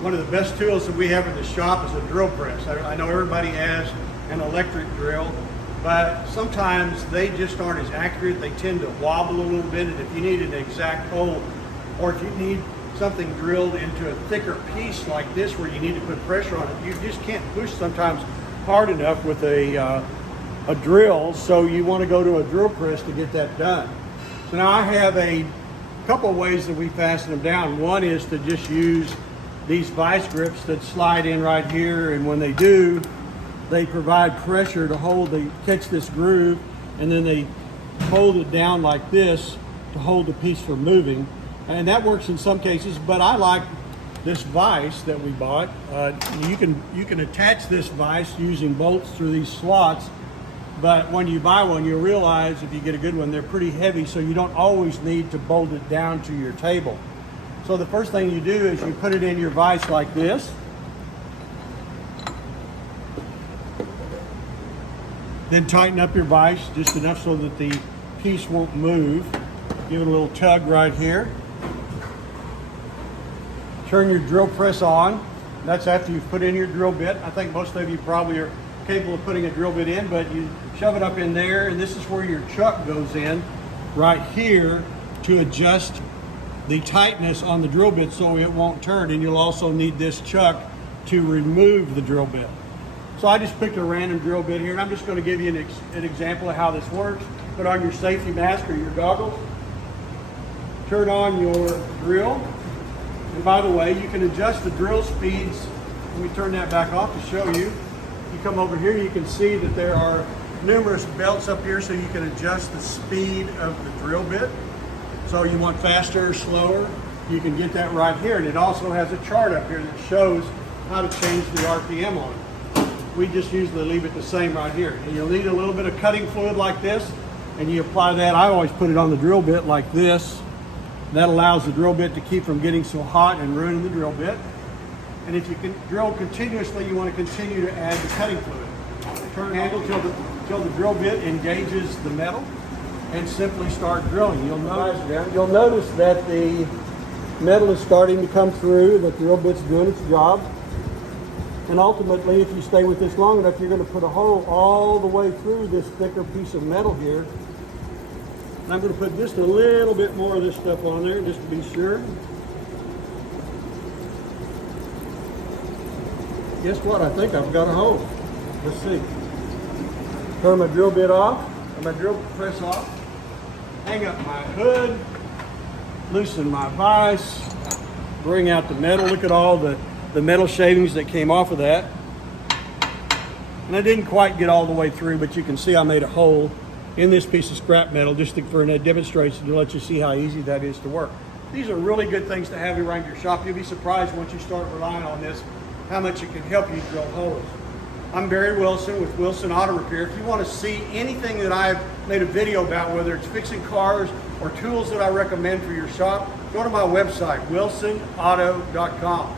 one of the best tools that we have in the shop is a drill press. I know everybody has an electric drill, but sometimes they just aren't as accurate. They tend to wobble a little bit, and if you need an exact hole, or if you need something drilled into a thicker piece like this where you need to put pressure on it, you just can't push sometimes hard enough with a drill, so you want to go to a drill press to get that done. So now I have a couple of ways that we fasten them down. One is to just use these vise grips that slide in right here, and when they do, they provide pressure to hold, they catch this groove, and then they hold it down like this to hold the piece from moving. And that works in some cases, but I like this vise that we bought. You can attach this vise using bolts through these slots, but when you buy one, you'll realize if you get a good one, they're pretty heavy, so you don't always need to bolt it down to your table. So the first thing you do is you put it in your vise like this. Then tighten up your vise just enough so that the piece won't move. Give it a little tug right here. Turn your drill press on. That's after you've put in your drill bit. I think most of you probably are capable of putting a drill bit in, but you shove it up in there, and this is where your chuck goes in right here to adjust the tightness on the drill bit so it won't turn. And you'll also need this chuck to remove the drill bit. So I just picked a random drill bit here, and I'm just going to give you an example of how this works. Put on your safety mask or your goggles. Turn on your drill. And by the way, you can adjust the drill speeds. Let me turn that back off to show you. You come over here, you can see that there are numerous belts up here so you can adjust the speed of the drill bit. So you want faster or slower, you can get that right here. And it also has a chart up here that shows how to change the RPM on it. We just usually leave it the same right here. And you'll need a little bit of cutting fluid like this, and you apply that. I always put it on the drill bit like this. That allows the drill bit to keep from getting so hot and ruining the drill bit. And if you can drill continuously, you want to continue to add the cutting fluid. Turn handle till the drill bit engages the metal, and simply start drilling. You'll notice that the metal is starting to come through, that the drill bit's doing its job. And ultimately, if you stay with this long enough, you're going to put a hole all the way through this thicker piece of metal here. And I'm going to put just a little bit more of this stuff on there just to be sure. Guess what? I think I've got a hole. Let's see. Turn my drill bit off, or my drill press off. Hang up my hood. Loosen my vise. Bring out the metal. Look at all the metal shavings that came off of that. And I didn't quite get all the way through, but you can see I made a hole in this piece of scrap metal just for a demonstration to let you see how easy that is to work. These are really good things to have around your shop. You'll be surprised once you start relying on this, how much it can help you drill holes. I'm Barry Wilson with Wilson Auto Repair. If you want to see anything that I've made a video about, whether it's fixing cars or tools that I recommend for your shop, go to my website, wilsonauto.com.